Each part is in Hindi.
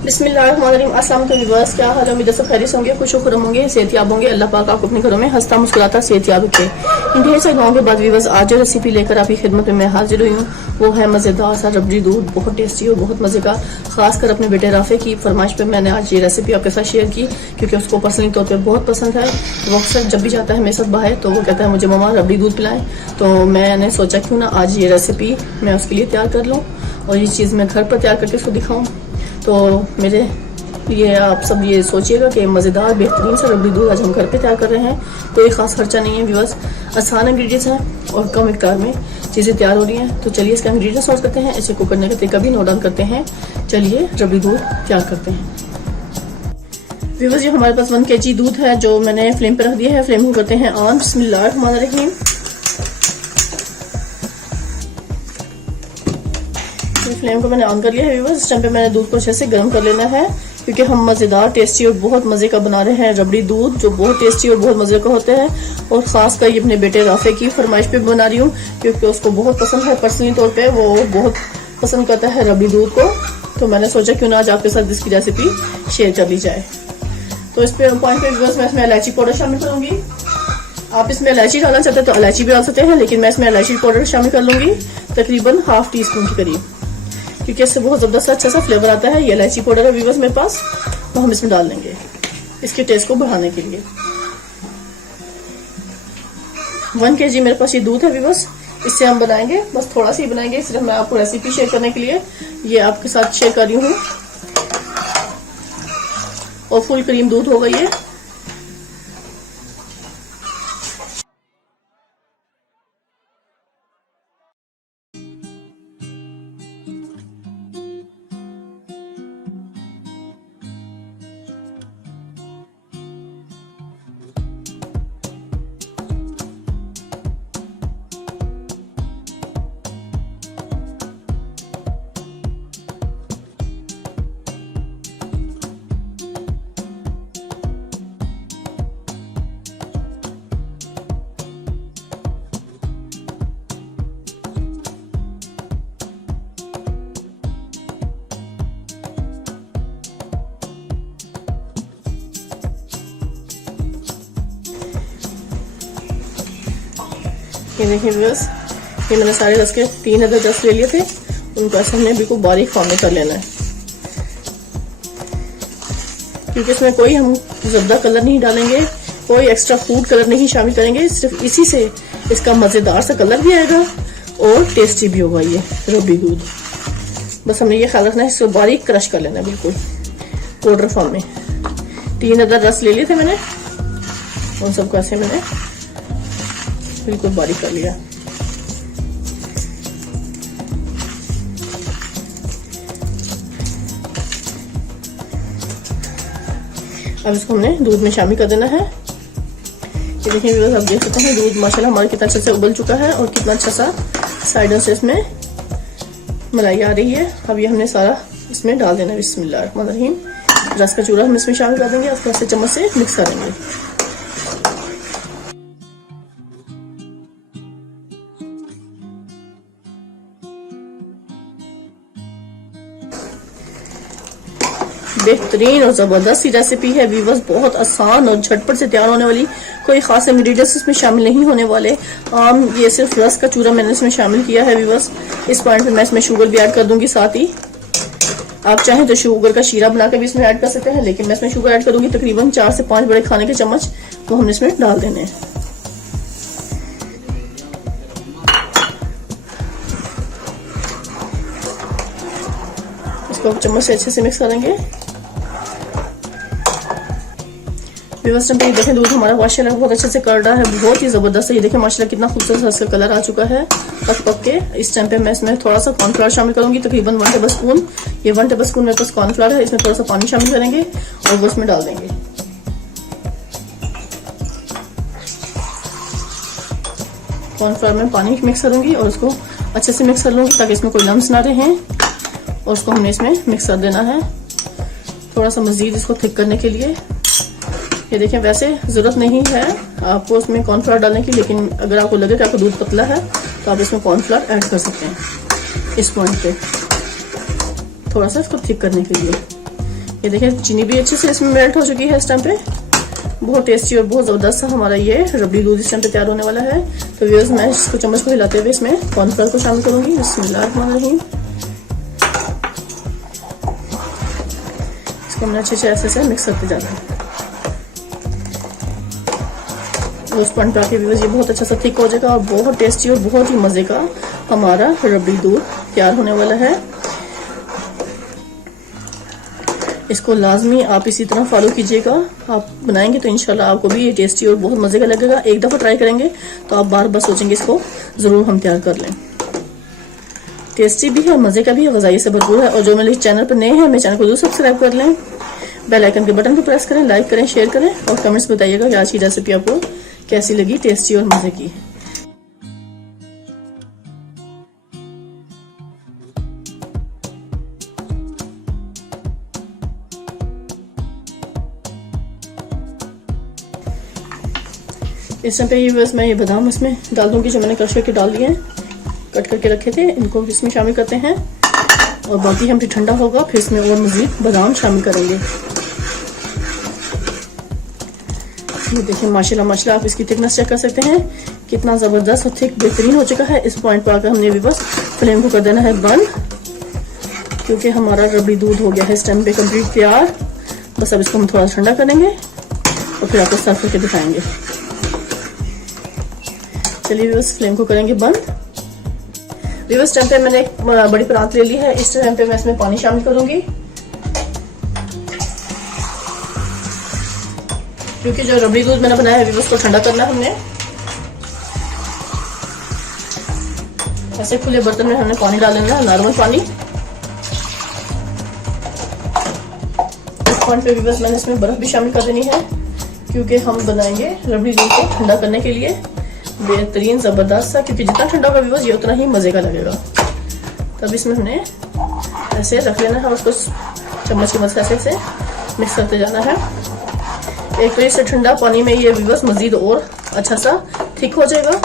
बिस्मिल्लाहिर्रहमानिर्रहीम। अस्सलाम वालेकुम व्यूअर्स, क्या हाल है? उम्मीद है सब खैरियत होंगे, खुश होंगे, सेहतयाब होंगे। अल्लाह पाक आपको अपने घरों में हंसता मुस्कुराता सेहतयाब रखे। इन ढेर सारे दुआओं के बाद व्यूअर्स, आज जो रेसिपी लेकर आपकी खिदमत में मैं हाजिर हुई हूँ वो है मज़ेदार सा रबड़ी दूध। बहुत टेस्टी और बहुत मज़े का। खासकर अपने बेटे राफे की फरमाइश पर मैंने आज ये रेसिपी आपके साथ शेयर की, क्योंकि उसको पर्सनली तौर पर बहुत पसंद है। वो अक्सर जब भी जाता है मेरे साथ बाहर तो वो कहता है मुझे मम्मा रबड़ी दूध पिलाएं। तो मैंने सोचा क्यों ना आज ये रेसिपी मैं उसके लिए तैयार कर लूँ और ये चीज़ मैं घर पर तैयार करके उसको दिखाऊँ। तो मेरे ये आप सब ये सोचिएगा कि मज़ेदार बेहतरीन सा रबड़ी दूध आज हम घर पे तैयार कर रहे हैं। कोई ख़ास खर्चा नहीं है व्यूअर्स, आसान इंग्रेडिएंट्स हैं और कम मिकदार में चीज़ें तैयार हो रही हैं। तो चलिए इसका इंग्रेडिएंट्स नोट करते हैं, इसे कुक करने का तरीका भी नोट डाउन करते हैं। चलिए रबड़ी दूध तैयार करते हैं। व्यूअर्स, ये हमारे पास 1 kg दूध है जो मैंने फ्लेम पर रख दिया है। फ्लेम को करते हैं ऑन। बिस्मिल्लाहिर्रहमानिर्रहीम। फ्लेम को मैंने ऑन कर लिया है व्यूअर्स। इस टाइम पे मैंने दूध को अच्छे से गर्म कर लेना है, क्योंकि हम मज़ेदार टेस्टी और बहुत मज़े का बना रहे हैं रबड़ी दूध, जो बहुत टेस्टी और बहुत मज़े का होता है। और ख़ास कर ये अपने बेटे राफे की फरमाइश पे बना रही हूँ, क्योंकि उसको बहुत पसंद है। पर्सनली तौर पे वो बहुत पसंद करता है रबड़ी दूध को। तो मैंने सोचा क्यों ना आज आपके साथ इसकी रेसिपी शेयर कर ली जाए। तो इस पे पॉइंट पे व्यूअर्स मैं इसमें इलायची पाउडर शामिल करूँगी। आप इसमें इलायची डालना चाहते हैं तो इलायची भी डाल सकते हैं, लेकिन मैं इसमें इलायची पाउडर शामिल कर लूँगी तकरीबन ½ टीस्पून के करीब, क्योंकि इससे बहुत ज़बरदस्त अच्छा सा फ्लेवर आता है। ये इलायची पाउडर है व्यूअर्स मेरे पास, तो हम इसमें डाल देंगे इसके टेस्ट को बढ़ाने के लिए। 1 kg मेरे पास ये दूध है व्यूअर्स, इससे हम बनाएंगे, बस थोड़ा सा ही बनाएंगे। सिर्फ मैं आपको रेसिपी शेयर करने के लिए ये आपके साथ शेयर कर रही हूँ। और फुल क्रीम दूध होगा ये। ये देखिए व्यूअर्स, ये मैंने सारे रस के 3 अदद रस ले लिए थे, उनको ऐसे हमने बिल्कुल बारीक फॉर्म में कर लेना है। क्योंकि इसमें कोई हम ज़्यादा कलर नहीं डालेंगे, कोई एक्स्ट्रा फूड कलर नहीं शामिल करेंगे। सिर्फ इसी से इसका मज़ेदार सा कलर भी आएगा और टेस्टी भी होगा ये रबड़ी दूध। बस हमने ये ख्याल रखना है, इसको बारीक क्रश कर लेना है बिल्कुल पाउडर फॉर्म में। 3 अदद रस ले लिए थे मैंने, उन सबको ऐसे मैंने बिल्कुल बारीक कर लिया। अब इसको हमने दूध में शामिल कर देना है। ये देखिए व्यूअर्स, आप देख सकते हैं दूध माशाल्लाह हमारा कितना अच्छे से उबल चुका है और कितना अच्छा सा साइडों से इसमें मलाई आ रही है। अब ये हमने सारा इसमें डाल देना है। बिस्मिल्लाहिर्रहमानिर्रहीम। रस का चूरा हम इसमें शामिल कर देंगे और थोड़ा सा चम्मच से मिक्स करेंगे। बेहतरीन और ज़बरदस्त सी रेसिपी है व्यूअर्स, बहुत आसान और झटपट से तैयार होने वाली। कोई खास इंग्रेडिएंट्स इसमें शामिल नहीं होने वाले। ये सिर्फ रस का चूरा मैंने इसमें शामिल किया है व्यूअर्स। इस पॉइंट पे मैं इसमें शुगर भी ऐड कर दूंगी साथ ही। आप चाहें तो शुगर का शीरा बना के भी इसमें ऐड कर सकते हैं, लेकिन मैं इसमें शुगर ऐड करूंगी तकरीबन 4 से 5 बड़े खाने के चम्मच, वो हमने इसमें डाल देने हैं। इसको चम्मच से अच्छे से मिक्स करेंगे। व्यूअर्स, ये देखें दूध हमारा माशाल्लाह बहुत अच्छे से कर रहा है, बहुत ही ज़बरदस्त है। ये देखें माशाल्लाह कितना खूबसूरत इसका कलर आ चुका है पक पक के। इस टाइम पे मैं इसमें थोड़ा सा कॉर्नफ्लावर शामिल करूंगी, तकरीबन 1 टेबल स्पून। ये 1 टेबल स्पून मेरे पास कॉर्नफ्लावर है, इसमें थोड़ा सा पानी शामिल करेंगे और वो इसमें डाल देंगे। कॉर्नफ्लावर में पानी मिक्स करूंगी और उसको अच्छे से मिक्स कर लूंगी ताकि इसमें कोई लम्स ना रहे, और उसको हमने इसमें मिक्स कर देना है थोड़ा सा मजीद इसको थिक करने के लिए। ये देखें, वैसे ज़रूरत नहीं है आपको उसमें कॉर्नफ्लावर डालने की, लेकिन अगर आपको लगे कि आपका दूध पतला है तो आप इसमें कॉर्नफ्लावर ऐड कर सकते हैं इस पॉइंट पे, थोड़ा सा इसको थिक करने के लिए। ये देखिए चीनी भी अच्छे से इसमें मेल्ट हो चुकी है इस टाइम पे। बहुत टेस्टी और बहुत ज़बरदस्त हमारा ये रबड़ी दूध इस टाइम पे तैयार होने वाला है। तो व्यूअर्स मैं इसको चम्मच को हिलाते हुए इसमें कॉर्नफ्लोर को शामिल करूंगी। बिस्मिल्लाहिर्रहमानिर्रहीम। इसको हमने अच्छे से ऐसे मिक्स करते जाना है। उस पॉइंट पे आके व्यूअर्स ये बहुत अच्छा सा थिक हो जाएगा और बहुत टेस्टी और बहुत ही मजे का हमारा रबड़ी दूध तैयार होने वाला है। इसको लाजमी आप इसी तरह फॉलो कीजिएगा। आप बनाएंगे तो इंशाल्लाह आपको भी ये टेस्टी और बहुत मजे का लगेगा। एक दफा ट्राई करेंगे तो आप बार बार सोचेंगे इसको जरूर हम तैयार कर लें। टेस्टी भी है, मजे का भी है, ग़िज़ाई से भरपूर है। और जो मेरे चैनल पर नए हैं मेरे चैनल को जरूर सब्सक्राइब कर लें। बेल आइकन के बटन को प्रेस करें, लाइक करें, शेयर करें और कमेंट्स बताइएगा कि आज की रेसिपी आपको कैसी लगी, टेस्टी और मजे की। इस टाइम पे मैं ये बादाम इसमें डाल दूंगी जो मैंने क्रश करके डाल दिए हैं, कट करके रखे थे, इनको इसमें शामिल करते हैं। और बाकी हम फिर ठंडा होगा फिर इसमें और मजीद बादाम शामिल करेंगे। ये देखिए माशाल्लाह माशाल्लाह, आप इसकी थिकनेस चेक कर सकते हैं कितना जबरदस्त और थिक बेहतरीन हो चुका है। इस पॉइंट पर आकर हमने भी बस फ्लेम को कर देना है बंद, क्योंकि हमारा रबड़ी दूध हो गया है इस टाइम पे कंप्लीट तैयार। बस अब इसको हम थोड़ा ठंडा करेंगे और फिर आपको सर्व करके दिखाएंगे। चलिए बस फ्लेम को करेंगे बंद। इस टाइम पे मैंने एक बड़ी परात ले ली है। इस टाइम पे मैं इसमें पानी शामिल करूंगी, क्योंकि जो रबड़ी दूध मैंने बनाया है उसको ठंडा करना है हमने। ऐसे खुले बर्तन में हमने पानी डाल लेना है, नॉर्मल पानी। इस पॉइंट पे भी बस मैंने इसमें बर्फ भी शामिल कर देनी है, क्योंकि हम बनाएंगे रबड़ी दूध को ठंडा करने के लिए बेहतरीन जबरदस्त सा, क्योंकि जितना ठंडा होगा व्यूअर्स ये उतना ही मजे का लगेगा। तब इसमें हमने ऐसे रख लेना है और उसको चम्मच की मदद से ऐसे मिक्स करते जाना है। एक तो इससे ठंडा पानी में ये व्यूअर्स मजीद और अच्छा सा थिक हो जाएगा।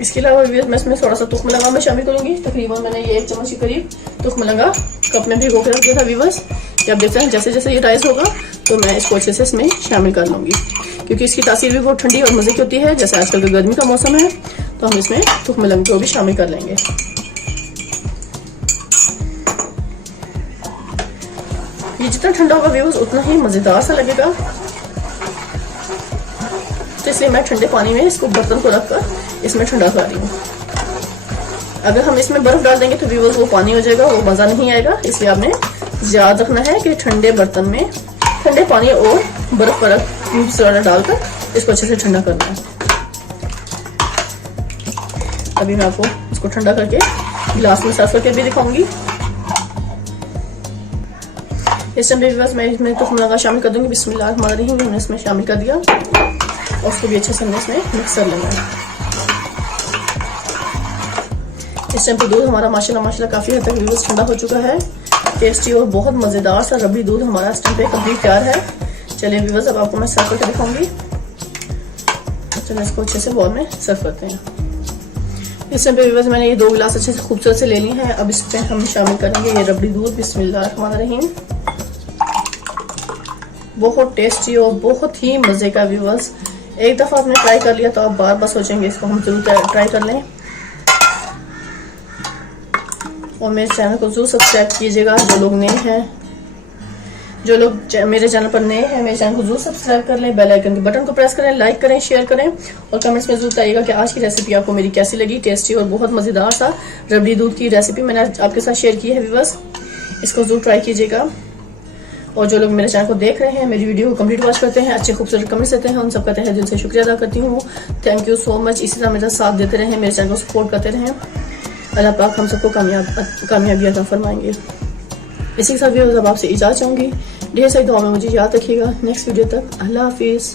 इसके अलावा मैं इसमें थोड़ा सा तुख मलंगा में शामिल करूंगी। तकरीबन मैंने ये 1 चम्मच के करीब तुख मलंगा कप में भिगो के रख दिया था व्यूअर्स। ये आप देखते हैं जैसे जैसे ये राइस होगा तो मैं इसको अच्छे से इसमें शामिल कर लूंगी, क्योंकि इसकी तासीर भी बहुत ठंडी और मजे की होती है। जैसे आजकल का गर्मी का मौसम है तो हम इसमें तुख मलंगे को भी शामिल कर लेंगे। ये जितना ठंडा होगा व्यूअर्स उतना ही मजेदार सा लगेगा। तो इसलिए मैं ठंडे पानी में इसको बर्तन को रखकर इसमें ठंडा कर रही हूँ। अगर हम इसमें बर्फ डाल देंगे तो व्यूअर्स वो पानी हो जाएगा, वो मजा नहीं आएगा। इसलिए आपने याद रखना है कि ठंडे बर्तन में ठंडे पानी और बर्फ पर क्यूब्स डालकर इसको अच्छे से ठंडा करना है। अभी मैं आपको इसको ठंडा करके गिलास में सर्व करके भी दिखाऊंगी। इस टाइम व्यूअर्स मैं इसमें तुख मलंगा शामिल कर दूंगी। बिस्मिल्लाहिर्रहमानिर्रहीम हमने इसमें शामिल कर दिया और उसको भी अच्छे से हमने इसमें मिक्स कर लेना है। इस टाइम पे दूध हमारा माशाल्लाह माशाल्लाह काफी हद तक व्यूअर्स ठंडा हो चुका है। टेस्टी और बहुत मजेदार सा रबड़ी दूध हमारा इस टाइम पे कंप्लीट तैयार है। चलिए व्यूअर्स अब आपको मैं सर्व करके दिखाऊंगी। चलिए इसको अच्छे से बॉल में सर्व करते हैं। इस टाइम पे व्यूअर्स मैंने ये 2 गिलास अच्छे से खूबसूरत से ले ली है। अब इसमें हम शामिल करेंगे ये रबड़ी दूध। बिस्मिल्लाहिर्रहमानिर्रहीम। बहुत टेस्टी और बहुत ही मजे का व्यूअर्स। एक दफा आपने ट्राई कर लिया तो आप बार बार सोचेंगे इसको हम जरूर ट्राई कर लें। और मेरे चैनल को जरूर सब्सक्राइब कीजिएगा। जो लोग नए हैं, जो लोग मेरे चैनल पर नए हैं, मेरे चैनल को जरूर सब्सक्राइब कर लें। बेल आइकन के बटन को प्रेस करें, लाइक करें, शेयर करें और कमेंट्स में जरूर बताइएगा कि आज की रेसिपी आपको मेरी कैसी लगी। टेस्टी और बहुत मजेदार सा रबड़ी दूध की रेसिपी मैंने आपके साथ शेयर की है व्यूअर्स। इसको जरूर ट्राई कीजिएगा। और जो लोग मेरे चैनल को देख रहे हैं, मेरी वीडियो को कंप्लीट वॉच करते हैं, अच्छे खूबसूरत कमेंट्स देते हैं, उन सबका तहे दिल से शुक्रिया अदा करती हूँ। Thank you so much. इसी तरह मेरा साथ देते रहें, मेरे चैनल को सपोर्ट करते रहें। अल्लाह पाक हम सबको कामयाबी अता फरमाएंगे। इसी के साथ भी अब आपसे इजाज़त चाहूँगी। ढेर सारी दुआ में मुझे याद रखिएगा। नेक्स्ट वीडियो तक अल्लाह हाफिज़।